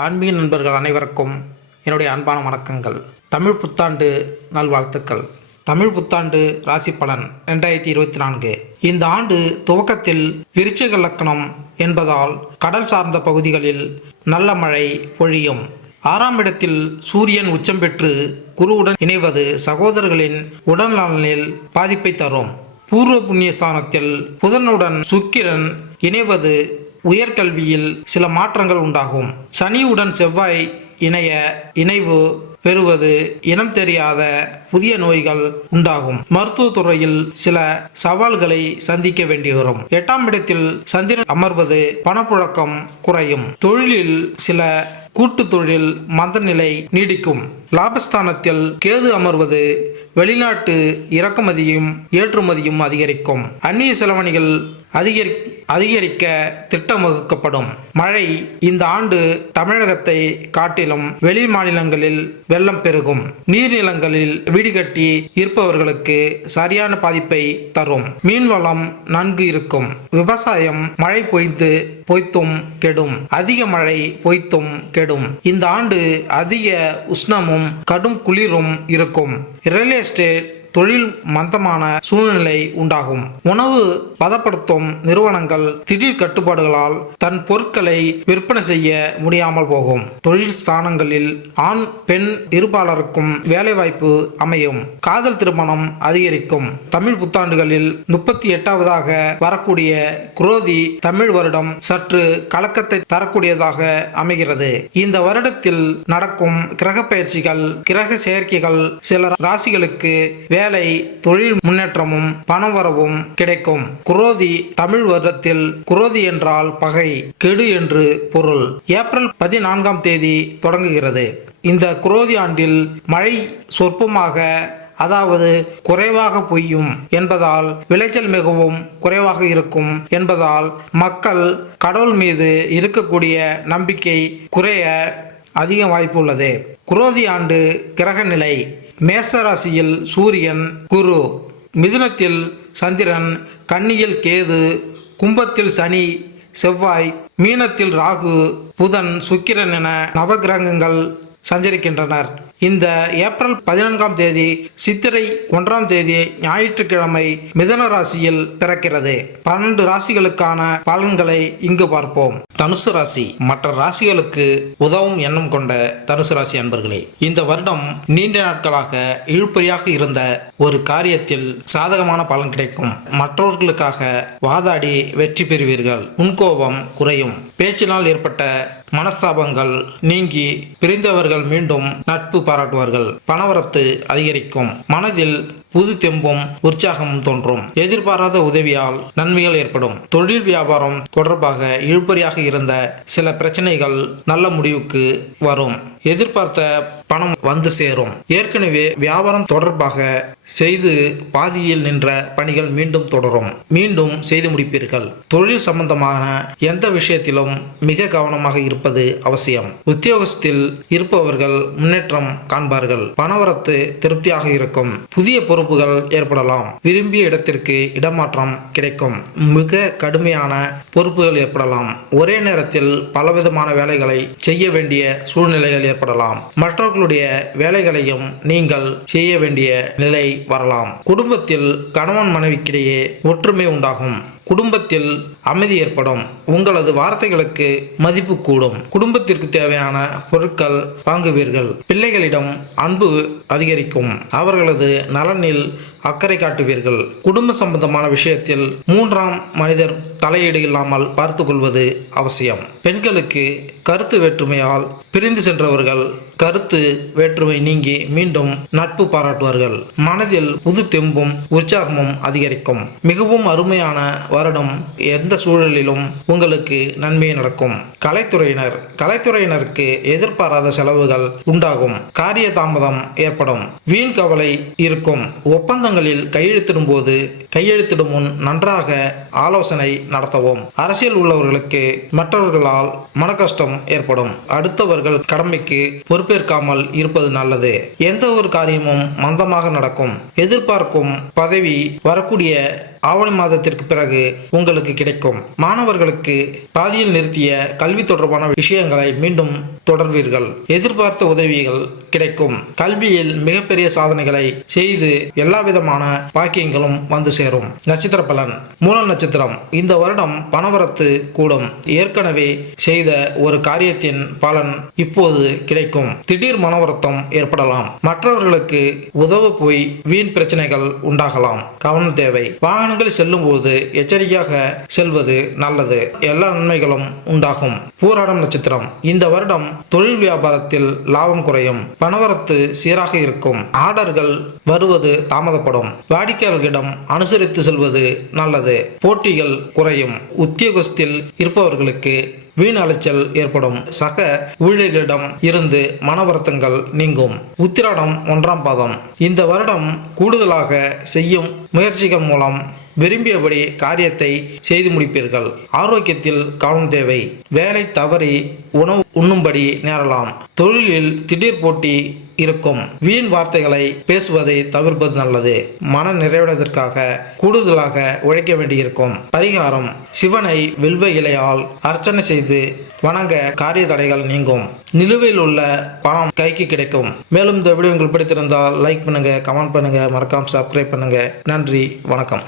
ஆன்மீக நண்பர்கள் அனைவருக்கும் என்னுடைய அன்பான வணக்கங்கள். தமிழ் புத்தாண்டு நல்வாழ்த்துக்கள். தமிழ் புத்தாண்டு ராசி பலன் 2024. இந்த ஆண்டு துவக்கத்தில் விருச்சிக லக்னம் என்பதால் கடல் சார்ந்த பகுதிகளில் நல்ல மழை பொழியும். 6ஆம் இடத்தில் சூரியன் உச்சம் பெற்று குருவுடன் இணைவது சகோதரர்களின் உடல்நலனில் பாதிப்பை தரும். பூர்வ புண்ணிய ஸ்தானத்தில் புதனுடன் சுக்கிரன் இணைவது உயர்கல்வியில் சில மாற்றங்கள் உண்டாகும். சனியுடன் செவ்வாய் இணைவு பெறுவது இனம் தெரியாத புதிய நோய்கள் உண்டாகும். மருத்துவத்துறையில் சில சவால்களை சந்திக்க வேண்டி வரும். 8ஆம் இடத்தில் சந்திரன் அமர்வது பணப்புழக்கம் குறையும். தொழிலில் சில கூட்டு தொழில் மந்த நிலை நீடிக்கும். லாபஸ்தானத்தில் கேது அமர்வது வெளிநாட்டு இறக்குமதியும் ஏற்றுமதியும் அதிகரிக்கும். அந்நிய செலவணிகள் அதிகரிக்க திட்டம் வகுக்கப்படும். மழை இந்த ஆண்டு தமிழகத்தை காட்டிலும் வெளி மாநிலங்களில் வெள்ளம் பெருகும். நீர்நிலங்களில் வீடு கட்டி இருப்பவர்களுக்கு சரியான பாதிப்பை தரும். மீன்வளம் நன்கு இருக்கும். விவசாயம் மழை பொய்த்தும் கெடும். அதிக மழை பொய்த்தும் கெடும். இந்த ஆண்டு அதிக உஷ்ணமும் கடும் குளிரும் இருக்கும். ரியல் எஸ்டேட் தொழில் மந்தமான சூழ்நிலை உண்டாகும். உணவு பதப்படுத்தும் நிறுவனங்கள் திடீர் கட்டுப்பாடுகளால் தன் பொருட்களை விற்பனை செய்ய முடியாமல் போகும். தொழில் ஸ்தானங்களில் ஆண் பெண் இருபாலருக்கும் வேலைவாய்ப்பு அமையும். காதல் திருமணம் அதிகரிக்கும். தமிழ் புத்தாண்டுகளில் 38வதாக வரக்கூடிய குரோதி தமிழ் வருடம் சற்று கலக்கத்தை தரக்கூடியதாக அமைகிறது. இந்த வருடத்தில் நடக்கும் கிரக பயிற்சிகள் கிரக செயற்கைகள் சில ராசிகளுக்கு வேலை தொழில் முன்னேற்றமும் பணவரவும் கிடைக்கும். குரோதி தமிழ் வருடத்தில் குரோதி என்றால் பகை கெடு என்று பொருள். ஏப்ரல் 14ஆம் தேதி தொடங்குகிறது. இந்த குரோதி ஆண்டில் மழை சொற்பமாக அதாவது குறைவாக பொய்யும் என்பதால் விளைச்சல் மிகவும் குறைவாக இருக்கும் என்பதால் மக்கள் கடவுள் மீது இருக்கக்கூடிய நம்பிக்கை குறைய அதிக வாய்ப்பு உள்ளது. குரோதி ஆண்டு கிரக நிலை: மேச ராசியில் சூரியன் குரு, மிதுனத்தில் சந்திரன், கன்னியில் கேது, கும்பத்தில் சனி செவ்வாய், மீனத்தில் ராகு புதன் சுக்கிரன் என நவகிரகங்கள் சஞ்சரிக்கின்றனர். இந்த ஏப்ரல் 14ஆம் தேதி சித்திரை 1ஆம் தேதி ஞாயிற்றுக்கிழமை மிதுன ராசியில் பிறக்கிறது. 12 ராசிகளுக்கான பலன்களை இங்கு பார்ப்போம். தனுசு ராசி. மற்ற ராசிகளுக்கு உதவும் எண்ணம் கொண்ட தனுசு ராசி அன்பர்களே, இந்த வருடம் நீண்ட நாட்களாக இழுபறியாக இருந்த ஒரு காரியத்தில் சாதகமான பலன் கிடைக்கும். மற்றவர்களுக்காக வாதாடி வெற்றி பெறுவீர்கள். முன்கோபம் குறையும். பேச்சினால் ஏற்பட்ட மனஸ்தாபங்கள் நீங்கி பிரிந்தவர்கள் மீண்டும் நட்பு பாராட்டுவார்கள். பணவரத்து அதிகரிக்கும். மனதில் புது தெம்பும் உற்சாகமும் தோன்றும். எதிர்பாராத உதவியால் நன்மைகள் ஏற்படும். தொழில் வியாபாரம் தொடர்பாக இழுபறியாக இருந்த சில பிரச்சனைகள் நல்ல முடிவுக்கு வரும். எதிர்பார்த்த பணம் வந்து சேரும். ஏற்கனவே வியாபாரம் தொடர்பாக செய்து பாதியில் நின்ற பணிகள் மீண்டும் தொடரும். மீண்டும் செய்து முடிப்பீர்கள். தொழில் சம்பந்தமான எந்த விஷயத்திலும் மிக கவனமாக இருப்பது அவசியம். உத்தியோகத்தில் இருப்பவர்கள் முன்னேற்றம் காண்பார்கள். பணவரத்து திருப்தியாக இருக்கும். புதிய பொறுப்புகள் ஏற்படலாம். விரும்பிய இடத்திற்கு இடமாற்றம் கிடைக்கும். மிக கடுமையான பொறுப்புகள் ஏற்படலாம். ஒரே நேரத்தில் பலவிதமான வேலைகளை செய்ய வேண்டிய சூழ்நிலைகள் ஏற்படலாம். மற்றவர்களுடைய வேலைகளையும் நீங்கள் செய்ய வேண்டிய நிலை வரலாம். குடும்பத்தில் கணவன் மனைவிக்கிடையே ஒற்றுமை உண்டாகும். குடும்பத்தில் அமைதி ஏற்படும். உங்களது வார்த்தைகளுக்கு மதிப்பு கூடும். குடும்பத்திற்கு தேவையான பொருட்கள் வாங்குவீர்கள். பிள்ளைகளிடம் அன்பு அதிகரிக்கும். அவர்களது நலனில் அக்கறை காட்டுவீர்கள். குடும்ப சம்பந்தமான விஷயத்தில் 3ஆம் மனிதர் தலையீடு இல்லாமல் பார்த்து கொள்வது அவசியம். பெண்களுக்கு கருத்து வேற்றுமையால் பிரிந்து சென்றவர்கள் கருத்து வேற்றுமை நீங்கி மீண்டும் நட்பு பாராட்டுவார்கள். மனதில் புது தெம்பும் உற்சாகமும் அதிகரிக்கும். மிகவும் அருமையான வருடம். எந்த சூழலிலும் உங்களுக்கு நன்மை நடக்கும். கலைத்துறையினருக்கு எதிர்பாராத செலவுகள் உண்டாகும். காரிய தாமதம் ஏற்படும். வீண் கவலை இருக்கும். ஒப்பந்தங்களில் கையெழுத்திடும் முன் நன்றாக ஆலோசனை நடத்தவும். அரசியல் உள்ளவர்களுக்கு மற்றவர்களால் மனக்கஷ்டம் ஏற்படும். அடுத்தவர்கள் கடமைக்கு பொறுப்பேற்காமல் இருப்பது நல்லது. எந்த ஒரு காரியமும் மந்தமாக நடக்கும். எதிர்பார்க்கும் பதவி வரக்கூடிய ஆவணி மாதத்திற்கு பிறகு உங்களுக்கு கிடைக்கும். மாணவர்களுக்கு பாதியில் நிறுத்திய கல்வி தொடர்பான விஷயங்களை மீண்டும் தொடர்வீர்கள். எதிர்பார்த்த உதவிகள் கிடைக்கும். கல்வியில் மிகப்பெரிய சாதனைகளை செய்து எல்லாவிதமான பாக்கியங்களும் வந்து சேரும். நட்சத்திர பலன். மூல நட்சத்திரம். இந்த வருடம் பணவரத்து கூடும். ஏற்கனவே செய்த ஒரு காரியத்தின் பலன் இப்போது கிடைக்கும். திடீர் மனவருத்தம் ஏற்படலாம். மற்றவர்களுக்கு உதவ போய் வீண் பிரச்சனைகள் உண்டாகலாம். கவனம் தேவை. வாகனங்கள் செல்லும் போது எச்சரிக்கையாக செல்வது நல்லது. எல்லா நன்மைகளும் உண்டாகும். பூராடம் நட்சத்திரம். இந்த வருடம் தொழில் வியாபாரத்தில் லாபம் குறையும். பணவரத்து சீராக இருக்கும். ஆர்டர்கள் வருவது தாமதப்படும். வாடிக்கையாளர்களிடம் அனுசரித்து செல்வது நல்லது. போட்டிகள் குறையும். உத்தியோகத்தில் இருப்பவர்களுக்கு வீண் அலைச்சல் ஏற்படும். சக ஊழியர்களிடம் இருந்து மன வருத்தங்கள் நீங்கும். உத்திராடம் 1ஆம் பாதம். இந்த வருடம் கூடுதலாக செய்யும் முயற்சிகள் மூலம் விரும்பியபடி காரியத்தை செய்து முடிப்பீர்கள். ஆரோக்கியத்தில் கவனம் தேவை. வேலை தவறி உணவு உண்ணும்படி நேரலாம். தொழிலில் திடீர் போட்டி இருக்கும். வீண் வார்த்தைகளை பேசுவதை தவிர்ப்பது நல்லது. மன நிறைவடைவதற்காக கூடுதலாக உழைக்க வேண்டியிருக்கும். பரிகாரம். சிவனை வில்வ இலையால் அர்ச்சனை செய்து வணங்க காரிய தடைகள் நீங்கும். நிலுவையில் உள்ள பணம் கைக்கு கிடைக்கும். மேலும் இந்த வீடியோ உங்களுக்கு பிடித்திருந்தால் லைக் பண்ணுங்க, கமெண்ட் பண்ணுங்க, மறக்காம சப்ஸ்கிரைப் பண்ணுங்க. நன்றி, வணக்கம்.